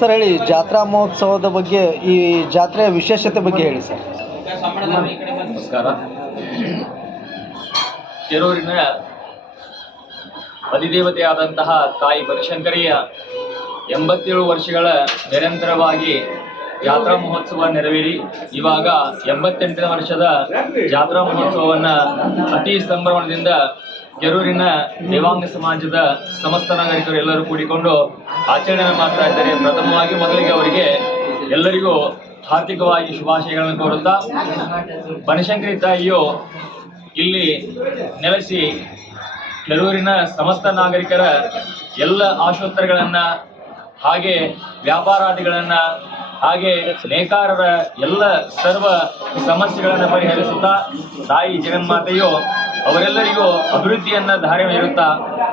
Sir ಹೇಳಿ, ಜಾತ್ರಾ ಮಹೋತ್ಸವದ ಬಗ್ಗೆ, ಈ ಜಾತ್ರೆಯ ವಿಶೇಷತೆ ಬಗ್ಗೆ ಹೇಳಿ ಸರ್. ನಮಸ್ಕಾರ. ಕೆರೂರಿನ ಅಧಿದೇವತೆಯಾದಂತಹ ತಾಯಿ ಬನಶಂಕರಿಯ 87 ವರ್ಷಗಳ ನಿರಂತರವಾಗಿ ಜಾತ್ರಾ ಮಹೋತ್ಸವ ನೆರವೇರಿ ಇವಾಗ 88ನೇ ವರ್ಷದ ಜಾತ್ರಾ ಮಹೋತ್ಸವವನ್ನು ಅತಿ ಸಂಭ್ರಮದಿಂದ ಕೆರೂರಿನ ದೇವಾಂಗ ಸಮಾಜದ ಸಮಸ್ತ ನಾಗರಿಕರು ಎಲ್ಲರೂ ಕೂಡಿಕೊಂಡು ಆಚರಣೆ ಮಾಡ್ತಾ ಇದ್ದಾರೆ. ಪ್ರಥಮವಾಗಿ ಮೊದಲಿಗೆ ಅವರಿಗೆ ಎಲ್ಲರಿಗೂ ಹಾರ್ದಿಕವಾಗಿ ಶುಭಾಶಯಗಳನ್ನು ಕೋರುತ್ತಾ, ಬನಶಂಕರಿ ತಾಯಿಯು ಇಲ್ಲಿ ನೆಲೆಸಿ ಕೆರೂರಿನ ಸಮಸ್ತ ನಾಗರಿಕರ ಎಲ್ಲ ಆಶೋತ್ತರಗಳನ್ನು, ಹಾಗೆ ವ್ಯಾಪಾರಾದಿಗಳನ್ನು, ಹಾಗೆ ನೇಕಾರರ ಎಲ್ಲ ಸರ್ವ ಸಮಸ್ಯೆಗಳನ್ನು ಪರಿಹರಿಸುತ್ತಾ ತಾಯಿ ಜಗನ್ಮಾತೆಯು ಅವರೆಲ್ಲರಿಗೂ ಅಭಿವೃದ್ಧಿಯನ್ನ ಧಾರೆ ಇರುತ್ತಾ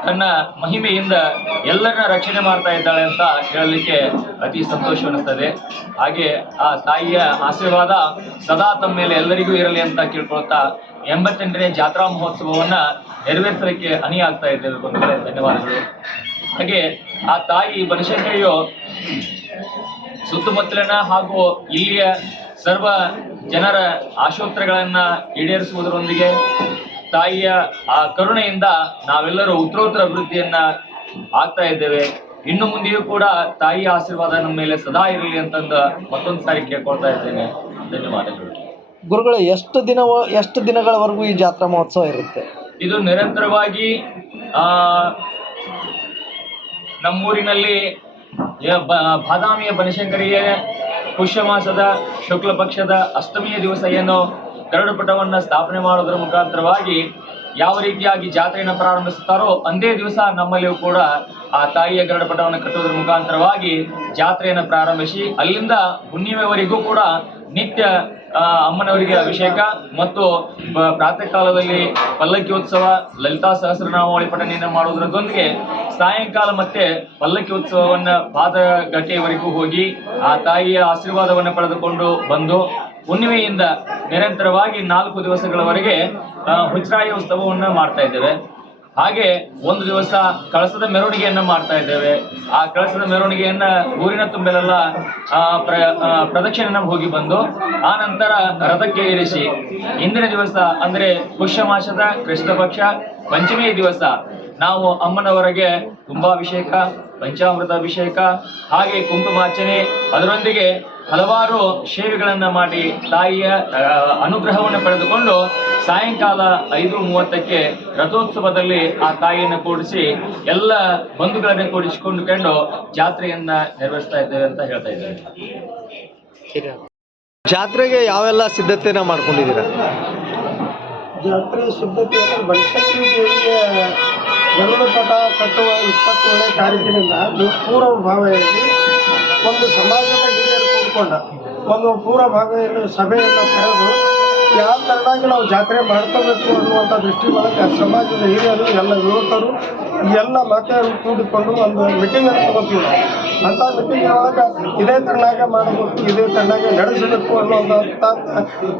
ತನ್ನ ಮಹಿಮೆಯಿಂದ ಎಲ್ಲರನ್ನ ರಕ್ಷಣೆ ಮಾಡ್ತಾ ಇದ್ದಾಳೆ ಅಂತ ಹೇಳಲಿಕ್ಕೆ ಅತಿ ಸಂತೋಷವೆನಿಸ್ತದೆ. ಹಾಗೆ ಆ ತಾಯಿಯ ಆಶೀರ್ವಾದ ಸದಾ ತಮ್ಮ ಮೇಲೆ ಎಲ್ಲರಿಗೂ ಇರಲಿ ಅಂತ ಕೇಳ್ಕೊಳ್ತಾ 88ನೇ ಜಾತ್ರಾ ಮಹೋತ್ಸವವನ್ನು ನೆರವೇರಿಸಲಿಕ್ಕೆ ಅಣಿಯಾಗ್ತಾ ಇದ್ದೇವೆ. ಬಂಧುಗಳೇ, ಧನ್ಯವಾದಗಳು. ಹಾಗೆ ಆ ತಾಯಿ ಬನಶಂಕರಿಯು ಸುತ್ತಮುತ್ತಲಿನ ಹಾಗೂ ಇಲ್ಲಿಯ ಸರ್ವ ಜನರ ಆಶೋತ್ತರಗಳನ್ನು ಈಡೇರಿಸುವುದರೊಂದಿಗೆ ತಾಯಿಯ ಆ ಕರುಣೆಯಿಂದ ನಾವೆಲ್ಲರೂ ಉತ್ತರೋತ್ತರ ಅಭಿವೃದ್ಧಿಯನ್ನ ಆಗ್ತಾ ಇದ್ದೇವೆ. ಇನ್ನು ಮುಂದೆಯೂ ಕೂಡ ತಾಯಿಯ ಆಶೀರ್ವಾದ ನಮ್ಮ ಮೇಲೆ ಸದಾ ಇರಲಿ ಅಂತಂದು ಮತ್ತೊಂದು ಸಾರಿ ಕೇಳ್ಕೊಳ್ತಾ ಇದ್ದೇನೆ. ಧನ್ಯವಾದಗಳು. ಗುರುಗಳೇ, ಎಷ್ಟು ದಿನಗಳವರೆಗೂ ಈ ಜಾತ್ರಾ ಮಹೋತ್ಸವ ಇರುತ್ತೆ? ಇದು ನಿರಂತರವಾಗಿ ನಮ್ಮೂರಿನಲ್ಲಿ ಬಾದಾಮಿಯ ಬನಶಂಕರಿಯ ಪುಷ್ಯ ಮಾಸದ ಶುಕ್ಲ ಪಕ್ಷದ ಅಷ್ಟಮಿಯ ದಿವಸ ಏನು ಗರುಡಪಟವನ್ನು ಸ್ಥಾಪನೆ ಮಾಡೋದರ ಮುಖಾಂತರವಾಗಿ ಯಾವ ರೀತಿಯಾಗಿ ಜಾತ್ರೆಯನ್ನು ಪ್ರಾರಂಭಿಸುತ್ತಾರೋ ಅಂದೇ ದಿವಸ ನಮ್ಮಲ್ಲಿಯೂ ಕೂಡ ಆ ತಾಯಿಯ ಗರುಡಪಟವನ್ನು ಕಟ್ಟುವುದರ ಮುಖಾಂತರವಾಗಿ ಜಾತ್ರೆಯನ್ನು ಪ್ರಾರಂಭಿಸಿ ಅಲ್ಲಿಂದ ಹುಣ್ಣಿಮೆವರೆಗೂ ಕೂಡ ನಿತ್ಯ ಅಮ್ಮನವರಿಗೆ ಅಭಿಷೇಕ ಮತ್ತು ಪ್ರಾತಃ ಕಾಲದಲ್ಲಿ ಪಲ್ಲಕ್ಕಿ ಉತ್ಸವ, ಲಲಿತಾ ಸಹಸ್ರನಾಮಾವಳಿ ಪಠಣೆಯನ್ನು ಮಾಡುವುದರೊಂದಿಗೆ ಸಾಯಂಕಾಲ ಮತ್ತೆ ಪಲ್ಲಕ್ಕಿ ಉತ್ಸವವನ್ನು ಪಾದಗಟ್ಟೆಯವರೆಗೂ ಹೋಗಿ ಆ ತಾಯಿಯ ಆಶೀರ್ವಾದವನ್ನು ಪಡೆದುಕೊಂಡು ಬಂದು ಹುಣ್ಣಿಮೆಯಿಂದ ನಿರಂತರವಾಗಿ 4 ದಿವಸಗಳವರೆಗೆ ಹುಚ್ಚರಾಯ ಉತ್ಸವವನ್ನು ಮಾಡ್ತಾ ಇದ್ದೇವೆ. ಹಾಗೆ ಒಂದು ದಿವಸ ಕಳಸದ ಮೆರವಣಿಗೆಯನ್ನು ಮಾಡ್ತಾ ಇದ್ದೇವೆ. ಆ ಕಳಸದ ಮೆರವಣಿಗೆಯನ್ನ ಊರಿನ ತುಂಬೆಲ್ಲ ಪ್ರದಕ್ಷಿಣೆ ಹೋಗಿ ಬಂದು ಆ ನಂತರ ರಥಕ್ಕೆ ಏರಿಸಿ ಇಂದಿನ ದಿವಸ ಅಂದರೆ ಪುಷ್ಯ ಮಾಸದ ಕೃಷ್ಣ ಪಕ್ಷ ಪಂಚಮಿಯ ದಿವಸ ನಾವು ಅಮ್ಮನವರೆಗೆ ಕುಂಭಾಭಿಷೇಕ, ಪಂಚಾಮೃತ ಅಭಿಷೇಕ, ಹಾಗೆ ಕುಂಕುಮಾರ್ಚನೆ, ಅದರೊಂದಿಗೆ ಹಲವಾರು ಸೇವೆಗಳನ್ನು ಮಾಡಿ ತಾಯಿಯ ಅನುಗ್ರಹವನ್ನು ಪಡೆದುಕೊಂಡು ಸಾಯಂಕಾಲ 5:30ಕ್ಕೆ ರಥೋತ್ಸವದಲ್ಲಿ ಆ ತಾಯಿಯನ್ನು ಕೂಡಿಸಿ ಎಲ್ಲ ಬಂಧುಗಳನ್ನು ಕೂಡಿಸಿಕೊಂಡು ಜಾತ್ರೆಯನ್ನ ನೆರವೇರಿಸ್ತಾ ಇದ್ದೇವೆ ಅಂತ ಹೇಳ್ತಾ ಇದ್ದೇವೆ. ಜಾತ್ರೆಗೆ ಯಾವೆಲ್ಲ ಸಿದ್ಧತೆನ ಮಾಡ್ಕೊಂಡಿದ್ದೀರಾ? ಜಾತ್ರೆ ಸಿದ್ಧತೆ ಬನಶಂಕರಿ ದೇವಿಯ ಗರುಡಪಟ ಕಟ್ಟುವ 27ನೇ ತಾರೀಕಿನಿಂದ ಪೂರ್ವಭಾವಿಯಾಗಿ ಒಂದು ಸಮಾಜದ ಹಿರಿಯರು ಕೂಡಿಕೊಂಡ ಒಂದು ಪೂರ್ವಭಾವಿಯನ್ನು ಸಭೆಯನ್ನು ಕರೆದು ಯಾವ ತರನಾಗಿ ನಾವು ಜಾತ್ರೆ ಮಾಡ್ಕೋಬೇಕು ಅನ್ನುವಂಥ ದೃಷ್ಟಿ ಒಳಗೆ ಸಮಾಜದ ಹಿರಿಯರು ಎಲ್ಲ ಯುವಕರು ಎಲ್ಲ ಮಕ್ಕಳು ಕೂಡಿಕೊಂಡು ಒಂದು ಮೀಟಿಂಗನ್ನು ತಗೋತೀವಿ ನಾವು. ಅಂಥ ಮೀಟಿಂಗ್ ಒಳಗೆ ಇದೇ ತರನಾಗೆ ಮಾಡಬೇಕು, ಇದೇ ತರನಾಗೆ ನಡೆಸಬೇಕು ಅನ್ನೋಂಥ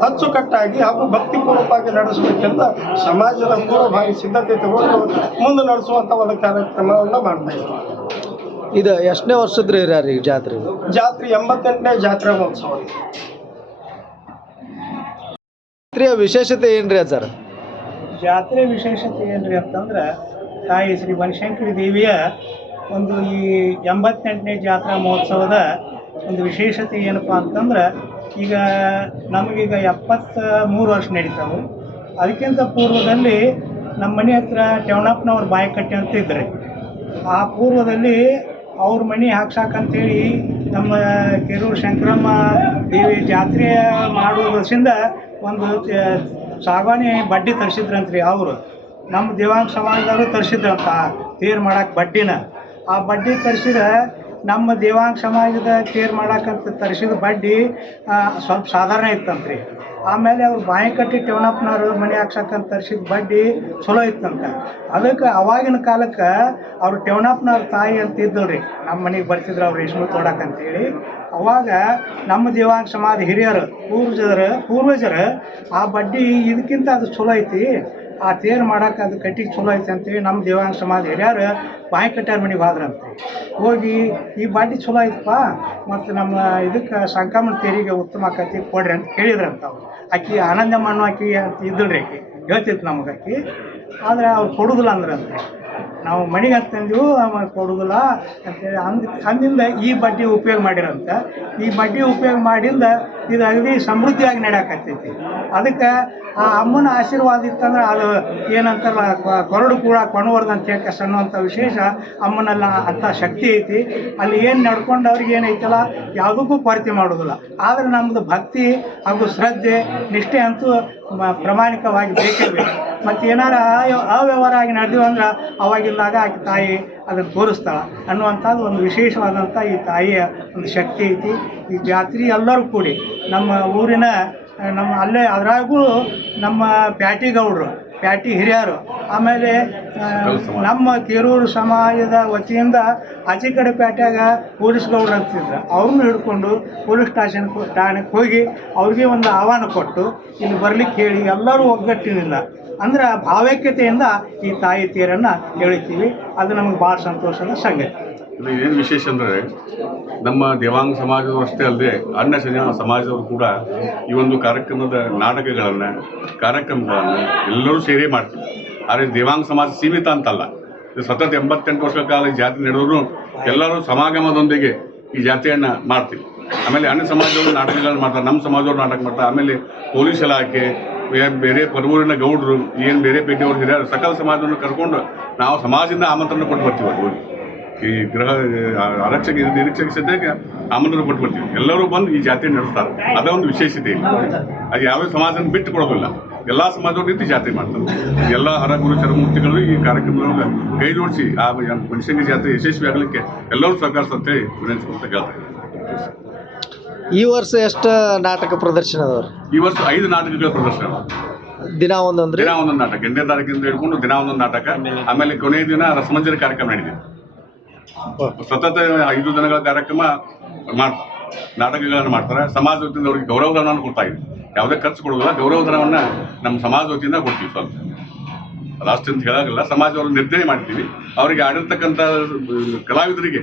ಅಚ್ಚುಕಟ್ಟಾಗಿ ಹಾಗೂ ಭಕ್ತಿಪೂರ್ವಕವಾಗಿ ನಡೆಸಬೇಕೆಂದ ಸಮಾಜದ ಪೂರ್ವಭಾವಿ ಸಿದ್ಧತೆ ತಗೊಂಡು ಮುಂದೆ ನಡೆಸುವಂಥ ಒಂದು ಕಾರ್ಯಕ್ರಮವನ್ನು ಮಾಡ್ತಾ ಇದ್ದೀವಿ. ಇದು ಎಷ್ಟನೇ ವರ್ಷದ್ರಿ ರೀ ಜಾತ್ರೆ? ಜಾತ್ರೆ 88ನೇ ಜಾತ್ರಾ ಮಹೋತ್ಸವ. ಜಾತ್ರೆಯ ವಿಶೇಷತೆ ಏನ್ರಿ ಸರ್? ಜಾತ್ರೆ ವಿಶೇಷತೆ ಏನ್ರಿ ಅಂತಂದ್ರೆ ತಾಯಿ ಶ್ರೀ ಬನಶಂಕರಿ ದೇವಿಯ ಒಂದು ಈ 88ನೇ ಜಾತ್ರಾ ಮಹೋತ್ಸವದ ಒಂದು ವಿಶೇಷತೆ ಏನಪ್ಪ ಅಂತಂದ್ರೆ, ಈಗ ನಮಗೀಗ 73 ವರ್ಷ ನಡೀತಾವೆ. ಅದಕ್ಕಿಂತ ಪೂರ್ವದಲ್ಲಿ ನಮ್ಮ ಮನೆ ಹತ್ರ ಟೆವಣಪ್ಪನವ್ರ ಬಾಯಿಕಟ್ಟೆ ಅಂತ ಇದ್ರಿ. ಆ ಪೂರ್ವದಲ್ಲಿ ಅವ್ರ ಮನೆ ಹಾಕ್ಸಾಕಂತೇಳಿ ನಮ್ಮ ಕೆರೂರು ಶಂಕರಮ್ಮ ದೇವಿ ಜಾತ್ರೆ ಮಾಡುವುದರಿಂದ ಒಂದು ಸಾಗವಾನಿ ಬಡ್ಡಿ ತರಿಸಿದ್ರಂತ್ರಿ. ಅವರು ನಮ್ಮ ದೇವಾಂಗ ಸಮಾಜದವರು ತರಿಸಿದ್ರಂತ ತೇರು ಮಾಡಕ್ಕೆ ಬಡ್ಡಿನ. ಆ ಬಡ್ಡಿ ತರಿಸಿದ್ರೆ ನಮ್ಮ ದೇವಾಂಗ ಸಮಾಜದ ತೇರು ಮಾಡಕ್ಕಂತ ತರಿಸಿದ ಬಡ್ಡಿ ಸ್ವಲ್ಪ ಸಾಧಾರಣ ಇತ್ತಂತ್ರಿ. ಆಮೇಲೆ ಅವ್ರು ಬಾಯಿಕಟ್ಟಿ ಟೆವಣಪ್ಪನವ್ರು ಮನೆ ಹಾಕ್ಸಕ್ಕಂತ ತರಿಸಿದ ಬಡ್ಡಿ ಚಲೋ ಇತ್ತಂತ. ಅದಕ್ಕೆ ಅವಾಗಿನ ಕಾಲಕ್ಕೆ ಅವ್ರು ಟೆವಣಪ್ಪನವ್ರ ತಾಯಿ ಅಂತ ಇದ್ದಲ್ರಿ, ನಮ್ಮ ಮನೆಗೆ ಬರ್ತಿದ್ರು ಅವ್ರು ರೇಷ್ಮೆ ತೋಡಕ್ಕಂತೇಳಿ. ಅವಾಗ ನಮ್ಮ ದೇವಾಂಗ ಸಮಾಜ ಹಿರಿಯರು ಪೂರ್ವಜರು ಆ ಬಡ್ಡಿ ಇದಕ್ಕಿಂತ ಅದು ಚಲೋ ಐತಿ, ಆ ತೇರು ಮಾಡಕ್ಕೆ ಅದು ಕಟ್ಟಿಗೆ ಚಲೋ ಐತೆ ಅಂತೇಳಿ ನಮ್ಮ ದೇವಾಂಗ ಸಮಾಜ ಹಿರಿಯರು ಬಾಯಿ ಕಟ್ಟಾರ ಮನೆಗೆ ಹೋದ್ರಂತೆ. ಹೋಗಿ ಈ ಬಾಟಿ ಚಲೋ ಐತಪ್ಪ ಮತ್ತು ನಮ್ಮ ಇದಕ್ಕೆ ಸಂಕ್ರಮಣ ತೇರಿಗೆ ಉತ್ತಮ ಆಕತಿ ಕೊಡ್ರಿ ಅಂತ ಹೇಳಿದ್ರಂತ ಅವ್ರು. ಆಕಿ ಆನಂದಮ್ಮ ಅನ್ನೋ ಆಕಿ ಅಂತ ಇದ್ದಳ್ರಿ, ಆಕಿ ಹೇಳ್ತಿತ್ತು ನಮಗೆ ಆಕಿ. ಆದರೆ ಅವ್ರು ಕೊಡೋದಿಲ್ಲ ಅಂದ್ರಂತೆ. ನಾವು ಮನೆಗೆ ಅಂತಂದೆವು ಕೊಡೋದಿಲ್ಲ ಅಂತೇಳಿ ಅಂದಿಂದ ಈ ಬಡ್ಡಿ ಉಪಯೋಗ ಮಾಡಿರಂತ. ಈ ಬಡ್ಡಿ ಉಪಯೋಗ ಮಾಡಿಂದ ಇದು ಅಗದಿ ಸಮೃದ್ಧಿಯಾಗಿ ನಡೆಯಕತ್ತೈತಿ. ಅದಕ್ಕೆ ಆ ಅಮ್ಮನ ಆಶೀರ್ವಾದ ಇತ್ತಂದ್ರೆ ಅದು ಏನಂತಾರಲ್ಲ ಕೊರಡು ಕೂಡ ಕೊಣವರ್ದಂತ ಕೇಳ್ಕಸ್ ಅನ್ನುವಂಥ ವಿಶೇಷ ಅಮ್ಮನೆಲ್ಲ ಅಂಥ ಶಕ್ತಿ ಐತಿ. ಅಲ್ಲಿ ಏನು ನಡ್ಕೊಂಡು ಅವ್ರಿಗೆ ಏನೈತಲ್ಲ ಯಾವುದಕ್ಕೂ ಕೊರತೆ ಮಾಡೋದಿಲ್ಲ. ಆದರೆ ನಮ್ಮದು ಭಕ್ತಿ ಹಾಗೂ ಶ್ರದ್ಧೆ ನಿಷ್ಠೆ ಅಂತೂ ಪ್ರಾಮಾಣಿಕವಾಗಿ ಬೇಕೇ ಬೇಕು. ಮತ್ತು ಏನಾರ ಅವ್ಯವಹಾರ ಆಗಿ ನಡೆದೀವಿ ಅಂದ್ರೆ ಅವಾಗಿದ್ದಾಗ ಆಕೆ ತಾಯಿ ಅದನ್ನು ತೋರಿಸ್ತಾಳೆ ಅನ್ನುವಂಥದ್ದು ಒಂದು ವಿಶೇಷವಾದಂಥ ಈ ತಾಯಿಯ ಒಂದು ಶಕ್ತಿ ಐತಿ. ಈ ಜಾತ್ರೆ ಎಲ್ಲರೂ ಕೂಡಿ ನಮ್ಮ ಊರಿನ ನಮ್ಮ ಅಲ್ಲೇ ಅದ್ರಾಗೂ ನಮ್ಮ ಪ್ಯಾಟಿಗೌಡರು, ಪ್ಯಾಟಿ ಹಿರಿಯರು, ಆಮೇಲೆ ನಮ್ಮ ಕೇರೂರು ಸಮಾಜದ ವತಿಯಿಂದ ಆಚೆ ಕಡೆ ಪ್ಯಾಟ್ಯಾಗ ಪೊಲೀಸ್ ಗೌಡ್ರು ಅಂತಿದ್ರು, ಅವ್ರನ್ನೂ ಹಿಡ್ಕೊಂಡು ಪೊಲೀಸ್ ಠಾಣೆಗೆ ಹೋಗಿ ಅವ್ರಿಗೆ ಒಂದು ಆಹ್ವಾನ ಕೊಟ್ಟು ಇಲ್ಲಿ ಬರ್ಲಿಕ್ಕೆ ಹೇಳಿ ಎಲ್ಲರೂ ಒಗ್ಗಟ್ಟಿನಿಂದ ಅಂದ್ರೆ ಭಾವೈಕ್ಯತೆಯಿಂದ ಈ ತಾಯಿ ತೇರನ್ನು ಎಳಿತೀವಿ. ಅದು ನಮಗೆ ಭಾಳ ಸಂತೋಷದ ಸಂಗತಿ. ಇದು ಏನು ವಿಶೇಷ ಅಂದರೆ ನಮ್ಮ ದೇವಾಂಗ ಸಮಾಜದವರು ಅಷ್ಟೇ ಅಲ್ಲದೆ ಅನ್ಯ ಸಮಾಜದವರು ಕೂಡ ಈ ಒಂದು ಕಾರ್ಯಕ್ರಮದ ಕಾರ್ಯಕ್ರಮಗಳನ್ನು ಎಲ್ಲರೂ ಸೇರಿ ಮಾಡ್ತೀವಿ. ಆದರೆ ದೇವಾಂಗ ಸಮಾಜ ಸೀಮಿತ ಅಂತಲ್ಲ, ಇದು ಸತತ 88 ವರ್ಷಗಳ ಕಾಲ ಈ ಜಾತ್ರೆ ನಡೆದ್ರು ಎಲ್ಲರೂ ಸಮಾಗಮದೊಂದಿಗೆ ಈ ಜಾತ್ರೆಯನ್ನು ಮಾಡ್ತೀವಿ. ಆಮೇಲೆ ಅನ್ಯ ಸಮಾಜದವರು ನಾಟಕಗಳನ್ನ ಮಾಡ್ತಾರೆ, ನಮ್ಮ ಸಮಾಜದವರು ನಾಟಕ ಮಾಡ್ತಾರೆ. ಆಮೇಲೆ ಪೊಲೀಸ್ ಇಲಾಖೆ, ಬೇರೆ ಪರವೂರಿನ ಗೌಡರು, ಏನು ಬೇರೆ ಪೇಟೆಯವರು ಹಿರಿಯರು, ಸಕಲ ಸಮಾಜವನ್ನು ಕರ್ಕೊಂಡು ನಾವು ಸಮಾಜದಿಂದ ಆಮಂತ್ರಣ ಕೊಟ್ಟು ಬರ್ತೀವಿ. ಅದು ಹೋಗಿ ಈ ಗೃಹ ನಿರೀಕ್ಷಕ ಸದ್ಯಕ್ಕೆ ಆಮಂತ್ರಣ ಕೊಟ್ಟು ಬರ್ತೀವಿ. ಎಲ್ಲರೂ ಬಂದು ಈ ಜಾತ್ರೆ ನಡೆಸ್ತಾರೆ. ಅದೇ ಒಂದು ವಿಶೇಷತೆ ಇಲ್ಲ. ಅದು ಯಾವ್ಯಾವ ಸಮಾಜನ ಬಿಟ್ಟು ಕೊಡೋದಿಲ್ಲ, ಎಲ್ಲ ಸಮಾಜದವ್ರು ನಿಂತು ಜಾತ್ರೆ ಮಾಡ್ತಾರೆ. ಎಲ್ಲ ಹರಗುರು ಚರಮೂರ್ತಿಗಳು ಈ ಕಾರ್ಯಕ್ರಮದೊಳಗೆ ಕೈ ಜೋಡಿಸಿ ಆ ಬನಶಂಕರಿ ಜಾತ್ರೆ ಯಶಸ್ವಿ ಆಗಲಿಕ್ಕೆ ಎಲ್ಲರೂ ಸಹಕರಿಸ್ತಂತೇಳಿ ವಿನಂತಿಸ್ಕೊಂತ ಕೇಳ್ತಾರೆ. ಈ ವರ್ಷ ಎಷ್ಟು ನಾಟಕ ಪ್ರದರ್ಶನ ಅದಾವ್ರಿ? ಈ ವರ್ಷ 5 ನಾಟಕಗಳ ಪ್ರದರ್ಶನ, ದಿನ ಒಂದೊಂದ್ರಿ? ದಿನ ಒಂದೊಂದು ನಾಟಕ. 8ನೇ ತಾರೀಕಿಂದ ಹಿಡ್ಕೊಂಡು ದಿನ ಒಂದೊಂದು ನಾಟಕ. ಆಮೇಲೆ ಕೊನೆಯ ದಿನ ರಸಮಂಜರಿ ಕಾರ್ಯಕ್ರಮ ನಡೆದಿದೆ. ಸತತ 5 ದಿನಗಳ ಕಾರ್ಯಕ್ರಮ ಮಾಡ್ತಾರೆ, ನಾಟಕಗಳನ್ನು ಮಾಡ್ತಾರೆ. ಸಮಾಜ ವತಿಯಿಂದ ಅವ್ರಿಗೆ ಗೌರವಧನವನ್ನು ಕೊಡ್ತಾ ಇದ್ದೀವಿ. ಯಾವುದೇ ಖರ್ಚು ಕೊಡೋದಿಲ್ಲ, ಗೌರವಧನವನ್ನು ನಮ್ಮ ಸಮಾಜ ವತಿಯಿಂದ ಕೊಡ್ತೀವಿ. ಸ್ವಲ್ಪ ಲಾಸ್ಟ್ ಅಂತ ಹೇಳೋದಿಲ್ಲ, ಸಮಾಜವನ್ನು ನಿರ್ಣಯ ಮಾಡ್ತೀವಿ. ಅವರಿಗೆ ಆಡಿರ್ತಕ್ಕಂಥ ಕಲಾವಿದರಿಗೆ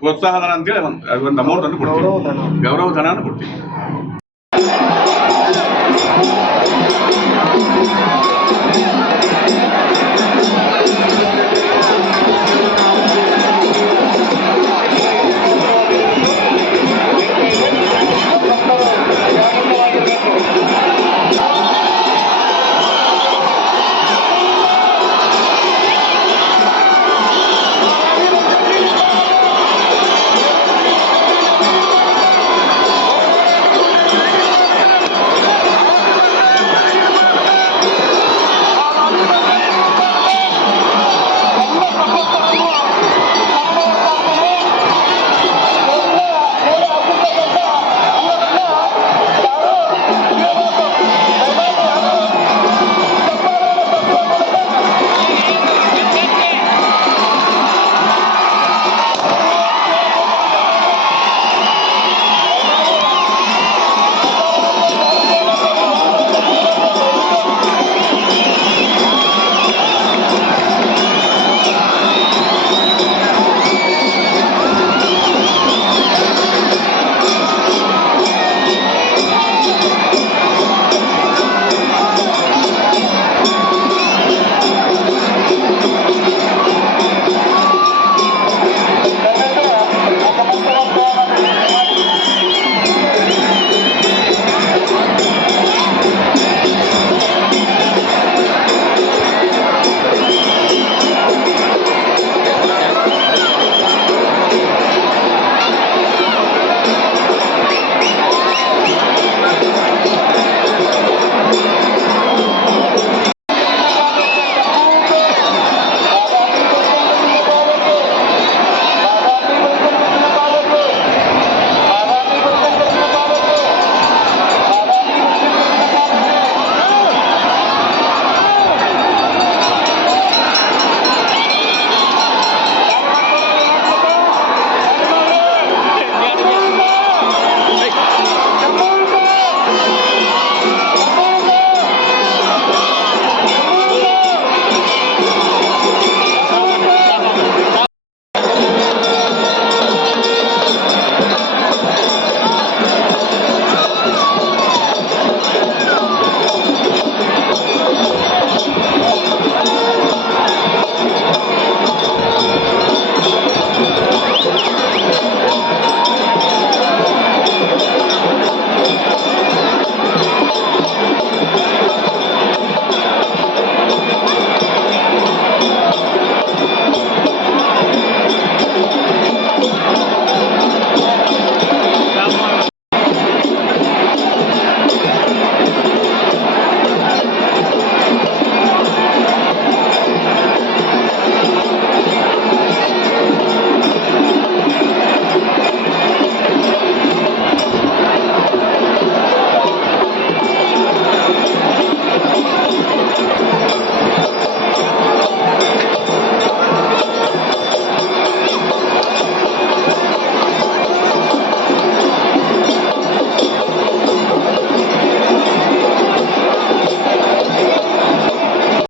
ಪ್ರೋತ್ಸಾಹಧನ ಅಂತೇಳಿ ಒಂದು ಅಮೌಂಟನ್ನು ಕೊಡ್ತೀವಿ, ಗೌರವಧನವನ್ನು ಕೊಡ್ತೀವಿ.